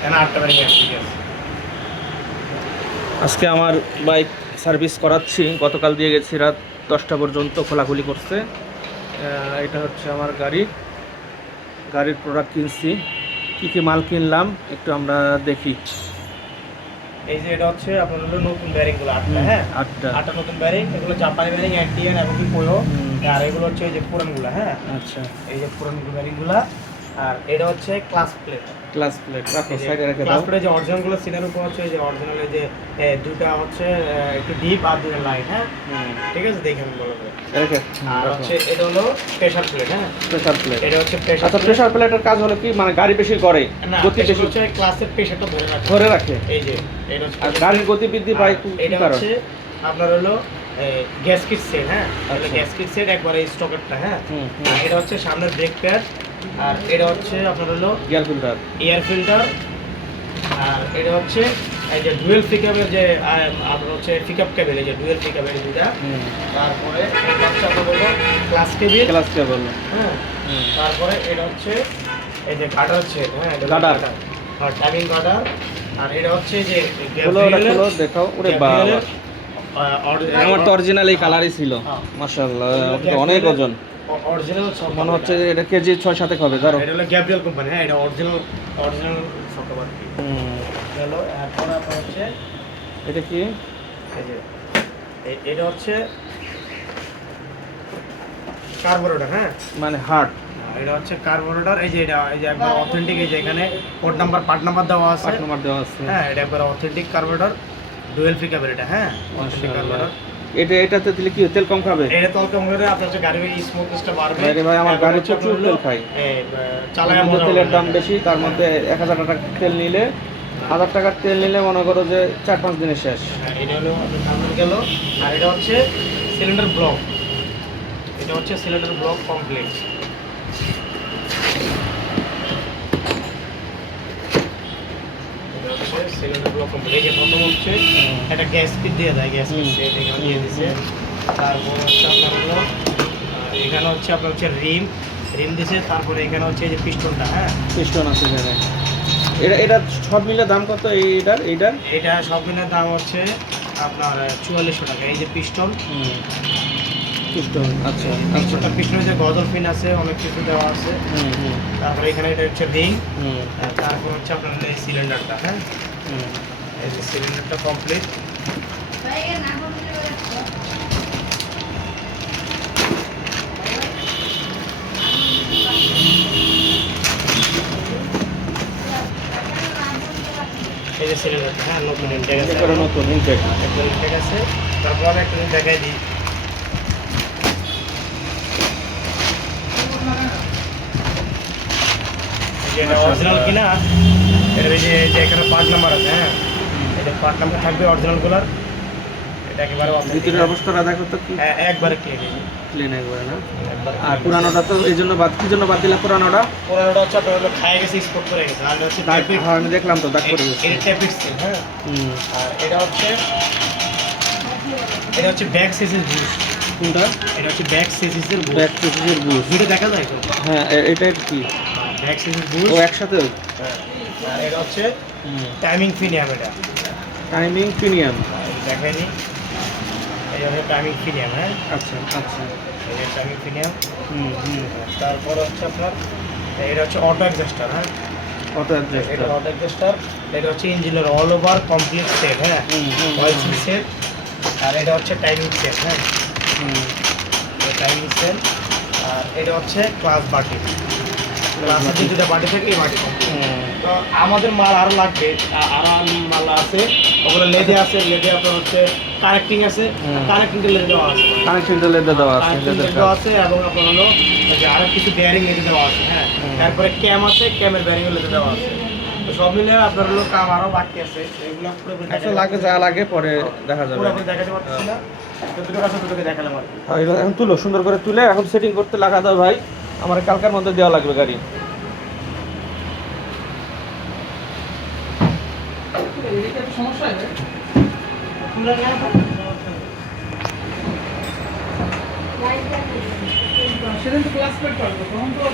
এখানে 8টা ব্যারিং আছে। আজকে আমার বাইক সার্ভিস করাচ্ছি, গতকাল দিয়ে গেছি রাত 10টা পর্যন্ত, খোলাখুলি করছে। এটা হচ্ছে আমার গাড়ির প্রোডাক্ট কিনছি। কী কী মাল কিনলাম একটু আমরা দেখি। এই যে এটা হচ্ছে আপনার হলো নতুন ব্যারিংগুলো 8টা, হ্যাঁ 8টা নতুন ব্যারিং। এগুলো জাপানি ব্যারিং, অ্যান্টিয়ান এবং কি কোয়ো। আর এগুলো হচ্ছে এই যে পুরানগুলো, হ্যাঁ আচ্ছা, এই যে পুরান ব্যারিংগুলো। আর এটা হচ্ছে ক্লাস প্লেট। রাখো সাইডে রেখে দাও। ক্লাস প্লেট যে অরিজিনালগুলো সিনের উপর হচ্ছে যে অরিজিনাল যে দুটো হচ্ছে একটু ডিপ আর দুটো লাইট, হ্যাঁ ঠিক আছে, দেখেন বলো করে। আর হচ্ছে এটা হলো প্রেসার প্লেট, হ্যাঁ প্রেসার প্লেট। এটা হচ্ছে প্রেসার। আচ্ছা, প্রেসার প্লেটের কাজ হলো কি, মানে গাড়ি বেশি করে, গতি বেশি হচ্ছে ক্লাসের প্রেসারটা ধরে রাখে। এই যে এটা হচ্ছে আর গাড়ির গতি বৃদ্ধি পায় কি এটা কারণ? হচ্ছে আপনার হলো গ্যাসকিট সেট, হ্যাঁ আচ্ছা। গ্যাসকিট সেট একবারে স্টকেরটা, হ্যাঁ আর এটা হচ্ছে সামনের ব্রেক প্যাড। আর এটা হচ্ছে আপনার হলো এয়ার ফিল্টার। আর এটা হচ্ছে এই যে ডুয়েল পিকআপের যে আপনার হচ্ছে পিকআপ কেবল, এই যে ডুয়েল পিকআপের দুটা। তারপরে এটা হচ্ছে আপনার হলো ক্লাস কেবল, হ্যাঁ তারপরে এটা হচ্ছে এই যে গার্ডার সেট, হ্যাঁ গার্ডার আর টাইমিং গার্ডার। আর এটা হচ্ছে যে খোলো দেখাও। ওরে বাবা, আমার তো অরিজিনাল এই কালারই ছিল। মাশাআল্লাহ, অনেক ওজন। অরিজিনাল সব মনে হচ্ছে এটা কেজি 6-7 হবে। ধরো, এটা হলো গ্যাব্রিয়েল কোম্পানি, হ্যাঁ এটা অরিজিনাল সফটওয়্যার কি হলো। এখন আপনার হচ্ছে এটা কি, এই যে এটা হচ্ছে কার্বোরেটর, হ্যাঁ মানে হার্ট। এটা হচ্ছে কার্বোরেটর। এই যে এটা এই যে একবার অথেন্টিক, এই যে এখানে কোড নাম্বার পার্ট নাম্বার দেওয়া আছে, হ্যাঁ এটা একবার অথেন্টিক কার্বোরেটর, ডুয়েল পিকআপের এটা, হ্যাঁ অথেন্টিক কার্বোরেটর। এটাতে দিলে কি তেল কম খাবে? এটা তেল কম করে আপনার হচ্ছে গাড়ির স্মুথনেসটা বাড়বে। আরে ভাই, আমার গাড়ি প্রচুর তেল খায়। চালায় মজা, তেলের দাম বেশি, তার মধ্যে 1000 টাকার তেল নিলে, 1000 টাকার তেল নিলে মনে করো যে 4-5 দিনে শেষ। এটা হলো আপনার গেল। আর এটা হচ্ছে সিলিন্ডার ব্লক, এটা হচ্ছে cylinder block complete. Cylinder block complete. এই যে প্রথম হচ্ছে একটা গ্যাস কিট দিয়ে দেয়, গ্যাস কিট সেট এখানে দিয়ে দিছে। তারপর হচ্ছে আপনার হলো এখানে হচ্ছে আপনার হচ্ছে রিম দিছে। তারপরে এখানে হচ্ছে এই যে পিস্টনটা, হ্যাঁ পিস্টন আছে এখানে। এটা সব মিলে দাম কত এইটার? এটা সব মিলে দাম হচ্ছে আপনার 4400 টাকা। এই যে পিস্টন, আচ্ছা আচ্ছা পিস্টনের যে গজল পিন আছে, অনেক কিছু দেওয়া আছে। তারপরে এখানে এটা হচ্ছে রিং। তারপর হচ্ছে আপনার এই সিলিন্ডারটা, হ্যাঁ এই যে সিলিন্ডারটা কমপ্লিট। এই যে সিলিন্ডারটা, হ্যাঁ নতুন ইনটেক আছে, নতুন ইনটেক আছে। তারপর আমি একটা জিনিস দেখাই দিই, এটা অরিজিনাল কিনা। এটা এই যে এখানে পার্ট নাম্বার আছে, হ্যাঁ এটা পার্ট নাম্বার থাকবে অরিজিনালগুলোর। এটা একেবারে ভিতরের অবস্থাটা দেখো তো, কি একবারে ক্লিন একবারে না। আর পুরানোটা তো এই জন্য কি জন্য বাদ দিলাম? পুরানোটা হচ্ছে আপনার হলো খায় গেছে, স্পট করে গেছে। আর হচ্ছে আমি দেখলাম তো, দাগ করে গেছে। এটা ট্যাপিক্স, হ্যাঁ আর এটা হচ্ছে ব্যাক সেসের বুশ। কোনটা? এটা হচ্ছে ব্যাক সেসের বুশ। দুটো দেখা যায় তো, হ্যাঁ এটা কি ব্যাক সেসের বুশ ও একসাথে? আর এটা হচ্ছে টাইমিং প্রিমিয়াম। এটা টাইমিং প্রিমিয়াম দেখাই নি, এই হচ্ছে টাইমিং প্রিমিয়াম, হ্যাঁ আচ্ছা এই যে টাইমিং প্রিমিয়াম। তারপর হচ্ছে আপনার এটা হচ্ছে অটো অ্যাডজাস্টার, হ্যাঁ এটা অটো অ্যাডজাস্টার। এটা হচ্ছে ইঞ্জিনের অল ওভার কমপ্লিট সেট, হ্যাঁ অয়েল সিল সেট। আর এটা হচ্ছে টাইমিং সেট, হ্যাঁ টাইমিং সেট। আর এটা হচ্ছে ক্লাস বাটি, ক্লাসের যে দুটা বাটি থাকে, এই বাটি। তো আমাদের মাল আরও লাগবে, আরও মাল আছে, ওগুলো লেদে আছে, লেদে আপনার হচ্ছে কানেক্টিং আছে, কানেক্টিংটা লেদে দেওয়া আছে, দেওয়া আছে। এবং আপনার হলো যে আরও কিছু বেয়ারিং লেদে দেওয়া আছে, হ্যাঁ তারপরে ক্যাম আছে, ক্যামের বেয়ারিংও লেদে দেওয়া আছে। তো সব মিলে আপনার হলো কাম আরও বাকি আছে, এগুলো পুরোপুরি যা লাগে পরে দেখা যাবে। পুরোপুরি দেখাতে পারতেছি না, যতটুকু আছে ততটুকু দেখালাম আর কি। এখন তুলো, সুন্দর করে তুলে এখন সেটিং করতে লাগা দাও ভাই। আমার কালকার মধ্যে দেওয়া লাগবে গাড়ি। সমস্যা হয় সেদিন তো ক্লাস পেড পারবো, তখন তো